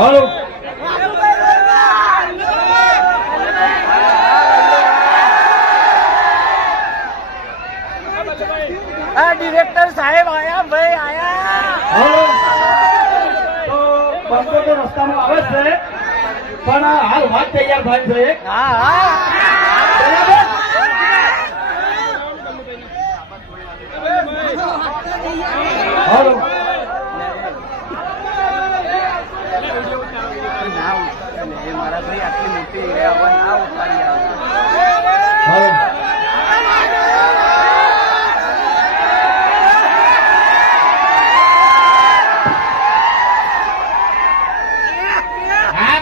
હાલો director સાહેબ આયા ભાઈ આયા. હાલો તો બંકો તો રસ્તામાં આવે છે પણ હાલ વાત તૈયાર થાય છે એક. હા હા બરાબર હાલો મારા ભાઈ આટલી મોટી હવે ના ઉતારી આવે. હાલો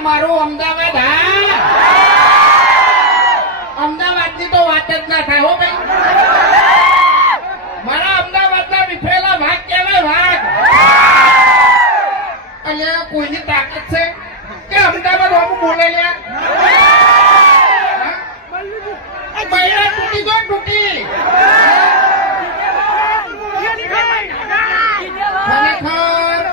મારું અમદાવાદ. હા, અમદાવાદ ની તો વાત જ ના થાય હો ભાઈ. મારા અમદાવાદ ના વિફરેલા ભાગ કહેવાય ભાગ. અને કોઈની તાકાત છે કે અમદાવાદ આવું બોલે લ્યા? બૈરા તૂટી ગયો તૂટી. ખરેખર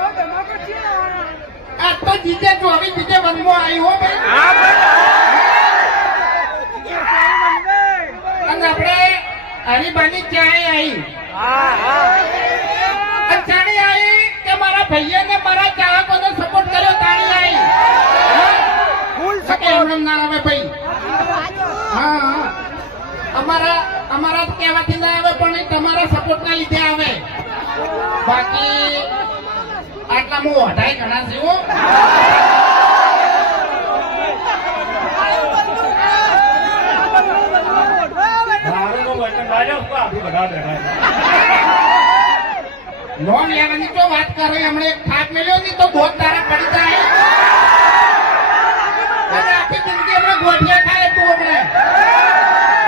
આ તો જીતે 24 બીજે વનમાં આવ્યો ભાઈ. અને આપણે હરીબાની ચાણી આવી. ચાણી આવી કે મારા ભાઈને મારા ચાહકોને સપોર્ટ કર્યો તાણી આવી. એમને ના આવે ભાઈ. હા અમારા કહેવાથી ના આવે પણ તમારા સપોર્ટ ના લીધે આવે. બાકી આટલા હું વધારે ઘણા છે હો. લોન લેવાની તો વાત કરો હમણાં એક થાક મેળ્યો નહીં તો બહુ તારા પડી જાય. અને આખી જિંદગી હમણાં ગોઠિયા ખાય તું હમણાં.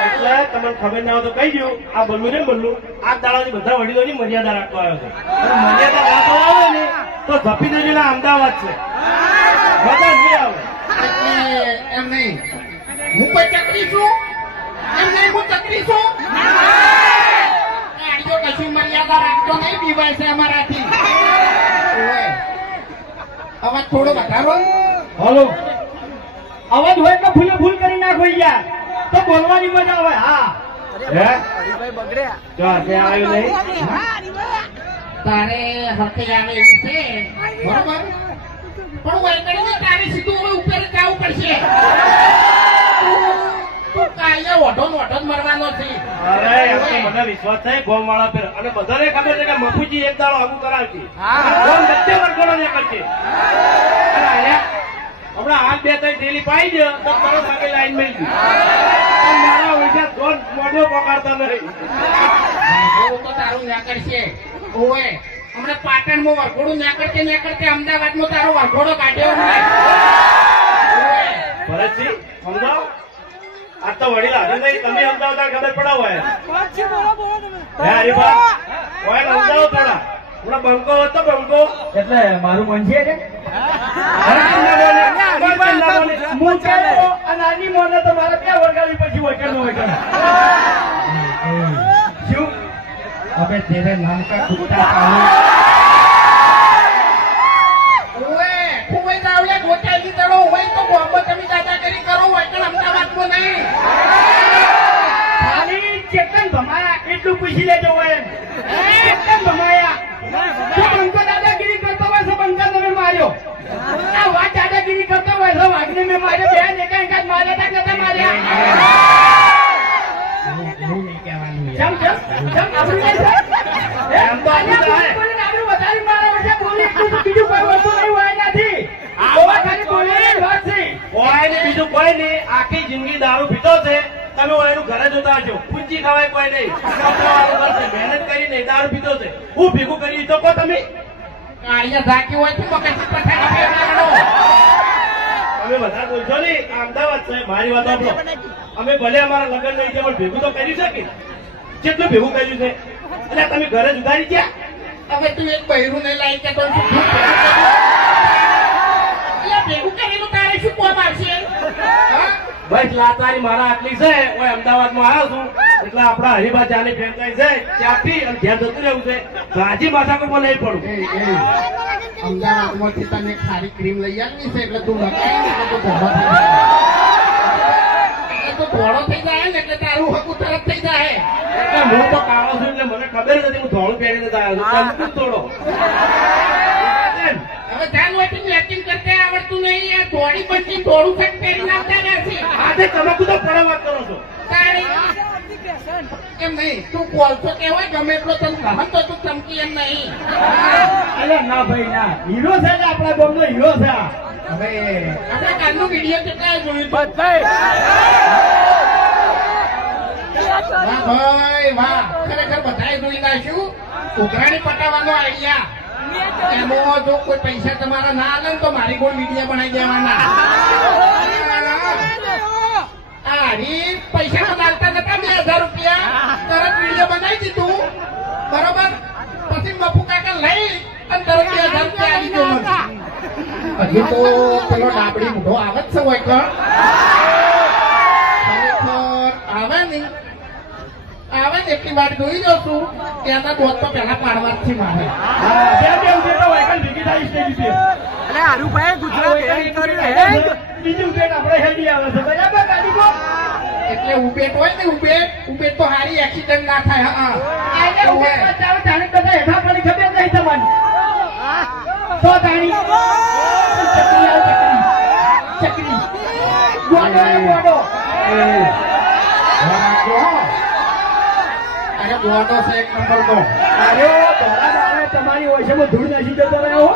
એટલે તમને ખબર ના હોય તો કહી દઉં આ બલ્લુ ને બલ્લુ આ દાડાની બધા વડીલોની મર્યાદા રાખવા આવ્યો છે. અને મર્યાદા રાખવા આવે ને તો ઝપી દેજો ને અમદાવાદ છે બધા નહીં આવે. એટલે એમ નહીં હું કોઈ ચકરી છું. એમ નહીં હું ચકરી છું. આડિયો કશું મર્યાદા રાખતો નહીં પીવાય છે અમારાથી. ઓય. અવાજ થોડો વધારો. હાલો અવાજ હોય તો ફૂલે ફૂલ કરી નાખો યાર તો બોલવાની મજા આવે. હા હે હરીભાઈ બગડ્યા. જો ત્યાં આવ્યો નહીં. તારે હકે આવે એવી છે બરોબર પણ વૈકડીને તારે સીધું હવે ઉપર જ જવું પડશે. તું કાયા ઓઢો જ મરવાનો છે. અરે એમ તો મને વિશ્વાસ છે ગોમ વાળા પર અને બધાને ખબર છે કે મફુજી એક દાડો આગું કરાવશે. ગોમ બધે વર્ગોનો ને કરશે. અને આયા હમણાં હાથ બે ત્રણ થેલી પાઈ દે તો તરત આગળ લાઈન મળી ગઈ. મારા ઓળખ્યા દોઢ મોઢો પકડતા નહીં. હું તો તારું નેકળશે. ઓય હમણાં પાટણમાં વરઘોડું નેકળતે અમદાવાદમાં તારો વરઘોડો કાઢ્યો નહીં. ભરતજી સમજાવ આ તો વડીલ હાજર નહીં તમે સમજાવતા ખબર પડાવો હે હરીબા કોઈ સમજાવો થોડા હમણાં બંકો હતો બંકો એટલે મારું મન છે કે નાની મોને તો મારે ક્યાં વળગાવી પછી વચન વચન શું હવે તેરે નામ કા કુત્તા ગોચાઈ તળો હોય તો બોમ્બો તમે દાદાગીરી કરો હોય તો અમદાવાદમાં નહીં. ખાલી ચેતન ભમાયા એટલું પૂછી લેજો હોય ચેતન ભમાયા જો બંકો દાદાગીરી કરતો હોય તો બંકા તમે માર્યો. આ વાત દાદાગીરી કરતો હોય તો વાઘને મેં માર્યો. બે ને કઈ કાંઈ માર્યા તા નતા માર્યા. એવું નહીં કહેવાનું જમ આપણું નહીં થાય એમ તો આપણું વધારે મારા વર્ષે બોલી બીજું કોઈ વસ્તુ નહીં હોય નથી. બીજું કોઈ નહીં આખી જિંદગી દારૂ પીતો છે. તમે એનું ઘરે જોતા હશો પૂંજી ખવાય કોઈ નહીં. મહેનત કરી નહીં દારૂ પીતો છે. હું ભેગું કરી તો કહો તમે કાળિયા ઝાંકી હોય તો કશી પઠાણ અમે બધા બોલશો ને અમદાવાદ છે મારી વાત સાંભળો. અમે ભલે અમારા લગ્ન નહીં છે પણ ભેગું તો કર્યું છે કે કેટલું ભેગું કર્યું છે. એટલે તમે ઘરે જુદારી ગયા. હવે તું એક બૈરું નહીં લાવી કે તો ભેગું કરેલું તારે શું કોમ આવશે? બસ લાચારી મારા આટલી છે હું અમદાવાદમાં આવ્યો છું એટલે આપડા હરીબા ચાની ફ્રેન્ચાઇઝ છે ત્યાંથી અને ઘેર જતું રહેવું છે. રાજી માથાકૂટમાં નહીં પડું. અમદાવાદમાંથી તને ખારી ક્રીમ લઈ આવી છે એટલે તું લગાવી ને એટલે તું ઘોડો થઈ જાય. એટલે તું ઘોડો થઈ જાય ને એટલે તારું હકું તરત થઈ જાય. એટલે હું તો કાળો છું એટલે મને ખબર નથી હું ધોળું પહેરીને જ આવ્યો છું. તમે તોડો હવે જાન વટીને એક્ટિંગ કરતા આવડતું નહીં. આ ધોળી પછી ધોળું શર્ટ પહેરીને આવતા નથી. આજે તમે તો પડે વાત કરો છો. એમ નહીં તું કોલસો કહેવાય ગમે એટલો તને કહન તો તું ચમકી એમ નહીં. અરે ના ભાઈ ના, હીરો છે ને આપણા ગામનો હીરો છે આ. હવે આપણે કાલનું વિડીયો કેટલા જોયું? વાહ ભાઈ વાહ, ખરેખર બધાએ જોઈ નાખ્યું. ઉઘરાણી પટાવવાનો આઈડિયા. એમાં જો કોઈ પૈસા તમારા ના આલે ને તો મારી કોઈ વિડીયો બનાવી દેવાના. પૈસા તો નાખતા નતા 2000 રૂપિયા તરત વિડીયો બનાવી દીધું બરોબર. પછી મફુ કાકા લઈ અને તરત 2000 રૂપિયા આવી ગયો મને. હજુ તો પેલો ડાબડી મોઢો આવે જ છે હોય કે ખરેખર આવે ને એટલી વાર જોઈ જઉં છું ત્યાંના દોત તો પેલા પાડવા જ છે મારે. બીજું બેટ આપણે હેડી આવે છે બરાબર ગાડીમાં. એટલે ઉબેટ હોય ને ઉબેટ તો હારી એક્સિડન્ટ ના થાય. હા જાણે બધા હેઠા પડી ખબર નહીં તમારી તો જાણી ચકરી ગોડો અરે ગોડો છે એક નંબર નો. અરે તમારી ઓછામાં ધૂળ નાસી જતો રહ્યો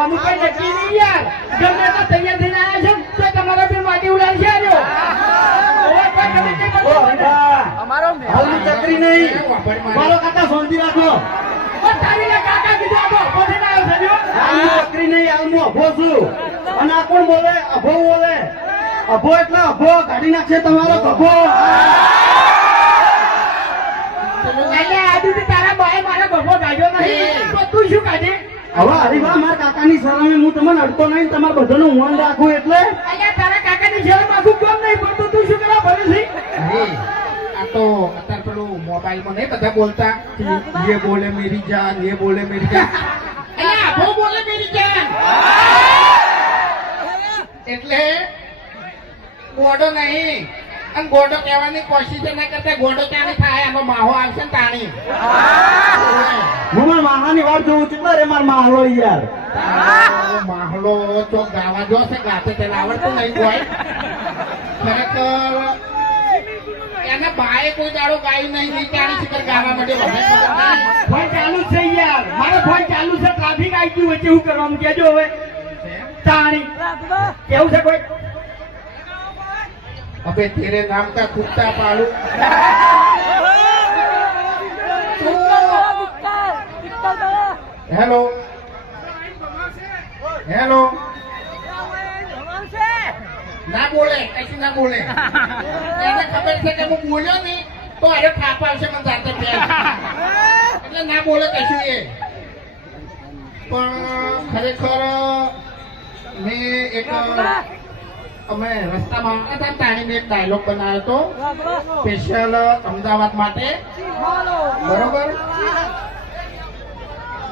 આનું કઈ નક્કી નહીં યાર. ગમે તો તૈયાર થઈને આવ્યા છે તો તમારા બી માટી ઉડાડશે ચકરી નહીં. મારો કાકા શાંતિ રાખો. કાકા કીધું ચકરી નહીં હાલ હું અભો છું. અને આ કોણ બોલે? અભો બોલે. અભો એટલે અભો કાઢી નાખશે તમારો ગભો. તારા ભાઈ મારા ગભો કાઢ્યો નહીં તો તું શું કાઢે? હવે હરીભા મારા કાકાની શરમે હું તમને અડતો નહીં, તમારે બધાનું મન રાખું એટલે તારા કાકાની શરમ આખું કેમ નહીં પડતું? તું શું કરવા ભરે છે? આ તો અત્યારે પેલું મોબાઈલમાં નહીં બધા બોલતા ये बोले मेरी जान, ये बोले मेरी जान. આભો બોલે મેરી જાન એટલે ગોડો નહીં. અને ગોડો કહેવાની કોશિશ ના કરતા ગોડો ત્યાંની થાય એમાં માહો આવશે ને તાણી. હું મારા માહાની વાત જોઉં છું રે મારા માહલો યાર. માહલો તો ગાવા જો છે ગાતે તેને આવડતું નહીં કોઈ. ખરેખર એના બાએ કોઈ દાડો ગાયું નહીં નીચાણી શિખર ગાવા માટે ફોન ચાલુ છે યાર. મારો ફોન ચાલુ છે. ટ્રાફિક આવી ગયું વચ્ચે શું કરવાનું કેજો હવે. તાણી કેવું છે કોઈ? अबे तेरे नाम का कुत्ता पालू. हेलो हेलो ના બોલે કશું ના બોલે. એને ખબર છે કે હું બોલ્યો નહીં તો અરે થાપ આવશે મને જાતે પેલ એટલે ના બોલે કશું એ. પણ ખરેખર મેં એક અમે રસ્તામાં હતા તાણીને એક ડાયલોગ બનાવ્યો હતો સ્પેશિયલ અમદાવાદ માટે બરોબર.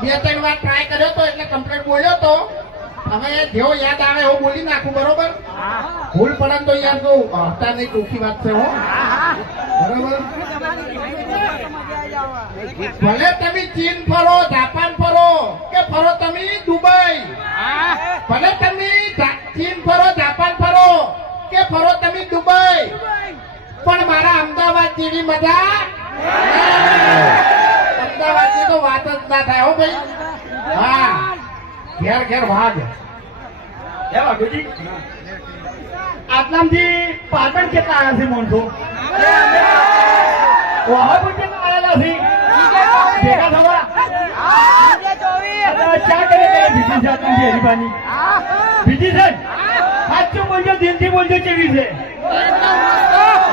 2-3 વાર ટ્રાય કર્યો તો એટલે કમ્પ્લીટ બોલ્યો તો. હવે જેવો યાદ આવે એવું બોલી નાખું બરોબર. ભૂલ પડે તો યાર તો હતા નહીં ચોખ્ખી વાત છે હો બરોબર. ભલે તમે ચીન ફરો, જાપાન ફરો કે ફરો તમે દુબઈ, ભલે તમે ચીન ફરો, જાપાન ફરો કે ફરો તમે દુબઈ, પણ મારા અમદાવાદ જેવી મજા અમદાવાદ ની તો વાત જ ના થાય હો ભાઈ. હા ઘેર ઘેર વાઘ. આટલામથી પાટણ કેટલા આવ્યા છે મોનસો? વહાપુર કેટલા આવેલા છે ભેગા થવા? ચા કરે બીજી છે આટલામથી હરીફાની બીજી છે. સાચું બોલજો, દિલથી બોલજો. કેવી છે?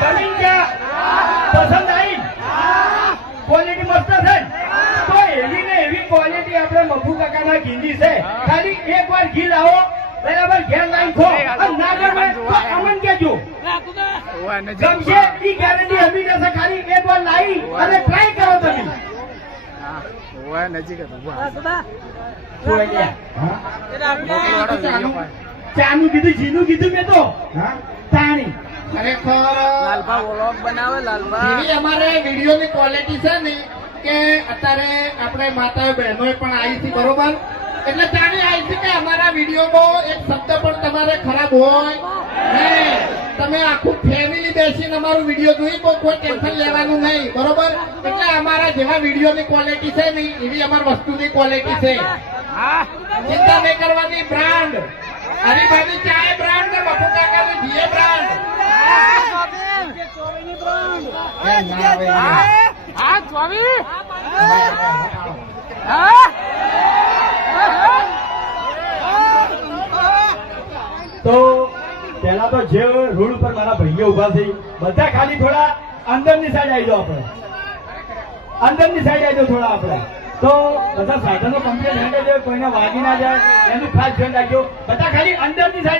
જમીન ક્યાં પસંદ આવી? ક્વોલિટી મસ્ત છે. તો એવી ને એવી ક્વોલિટી આપણે મફુ કાકાના ઘીની છે. ખાલી એક વાર ઘી લાવો બરાબર ઘેર લાઈન ખો અને ના ગમે તો અમન કેજો. ગમશે ઈ ગેરંટી હમી જશે. ખાલી એક વાર લાવી અને ટ્રાય કરો તમે. ઓય નજીક હતું ઉભા. શું એટલે? હા? ચાનું. ચાનું કીધું જીનું કીધું મેં તો હા? તાણી ખરેખર લાલભા વ્લોગ બનાવે લાલભા. એવી અમારે વિડીયોની ક્વોલિટી છે ને કે અત્યારે આપણે માતા બહેનોય પણ આવી છે બરોબર એટલે જાણી આવી છે કે અમારા વિડીયોમાં એક શબ્દ પણ તમારે ખરાબ હોય નહીં. તમે આખું ફેમિલી બેસીને અમારું વિડીયો જોઈ તો કોઈ ટેન્શન લેવાનું નહીં બરોબર એટલે અમારા જેવા વિડીયોની ક્વોલિટી છે ને એવી અમારી વસ્તુની ક્વોલિટી છે. ચિંતા નહીં કરવાની. બ્રાન્ડ હરિભાઈની ચાય બ્રાન્ડ ને બપુ કાકાની જીએ બ્રાન્ડ. કેમ ના આવે? તો પેલા તો જે રોડ ઉપર મારા ભાઈઓ ઉભા છે બધા ખાલી થોડા અંદરની સાઈડ આવી જાઓ આપણે અંદરની સાઈડ આવી જાઓ થોડા આપણે તો બધા સાધનો કમ્પ્લીટ હેન્ડ કોઈને વાગી ના જાય એનું ખાસ ધ્યાન રાખજો બધા ખાલી અંદરની સાઈડ